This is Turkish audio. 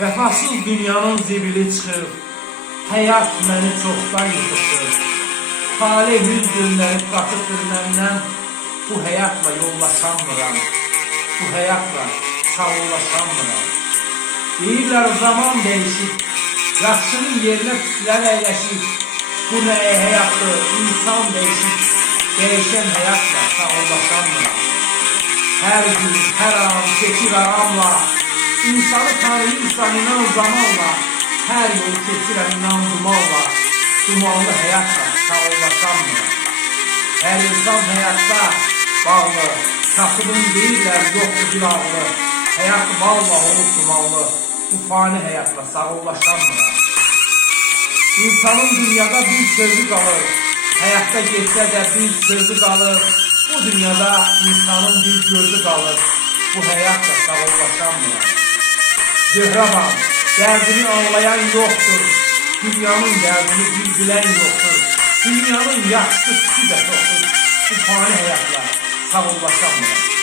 Vəfasız dünyanın zibili çıxır. Həyat məni çoxdan yıxıbdır. Talih yüz dönlərib qatıbdır məndən. Bu həyatla yollaşamıram. Bu həyatla sağollaşamıram. Deyirlər zaman dəyişib. Yaxşının yerinə pislər əyləşib. Bu nə həyatdır, insan dəyişib. Dəyişən həyatla sağollaşamıram. Her gün, her an keçir aramla İnsanı tanıyırsan inan zamanla Her yol keçirəm inan dumanla Dumanlı həyatla sağollaşamıram Her insan həyatda bağlı Kasıbın deyirlər yoxdur ağlı Həyat valla olub dumanlı Bu fani həyatla sağollaşamıram İnsanın dünyada bir sözü qalır Həyatda getsə də bir sözü qalır Bu dünyada insanın bir gözü qalır Bu həyatla sağollaşamıram Zöhrəman, dərdini anlayan yoxdur Dünyanın dərdini bir bilən yoxdur Dünyanın yaxşı pisi də çoxdur Bu fani həyatla sağollaşamıram